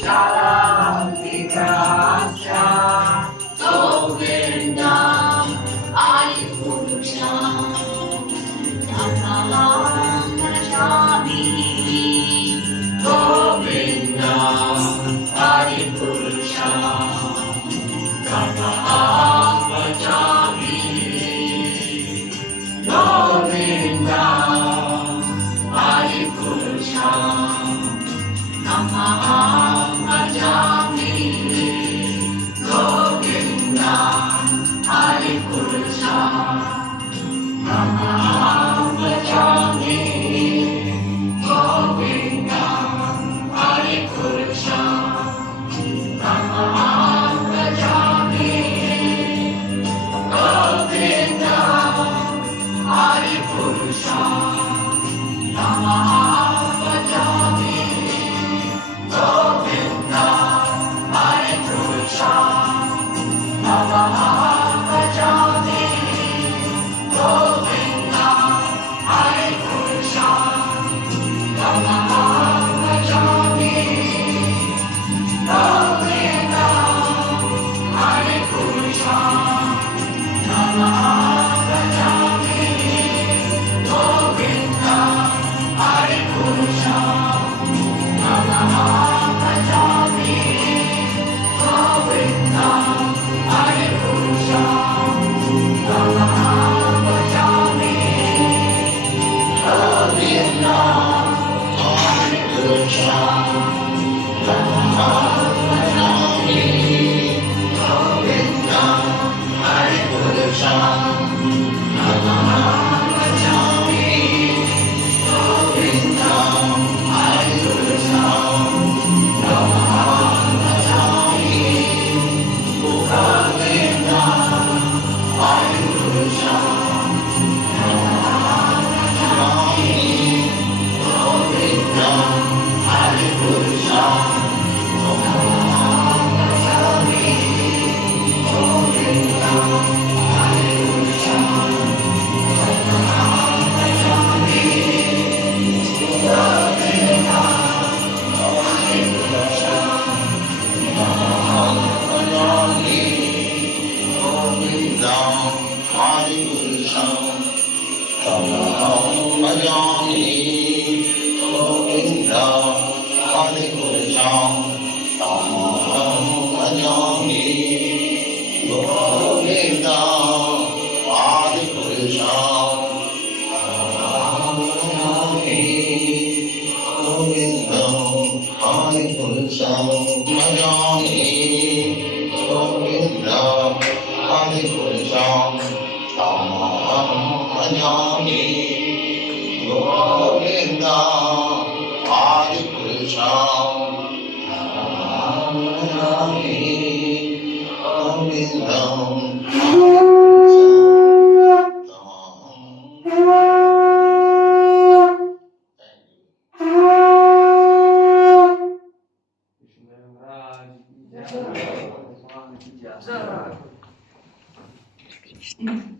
Sharantikrasya Govindam Adipurusham Tamaham Bhajami Govindam Adipurusham Tamaham Bhajami Govindam Adipurusham Tamaham Bhajami Govindam Adipurusham Tamaham Bhajami Govindam Adipurusham Tamaham Bhajami Govindam Adipurusham Tamaham Bhajami Govindam Adipurusham Tamaham Bhajami Govindam Adipurusham Tamaham Bhajami Govindam Adipurusham Tamaham Bhajami Govindam Adipurusham Tamaham Bhajami Govindam Adipurusham Tamaham Bhajami Govindam Adipurusham Tamaham Bhajami Govindam Adipurusham Tamaham Bhajami Govindam Adipurusham Tamaham Bhajami Govindam Adipurusham Tamaham Bhajami Govindam Adipurusham Tamaham Bhajami Govindam Adipurusham Tamaham Bhajami Jai.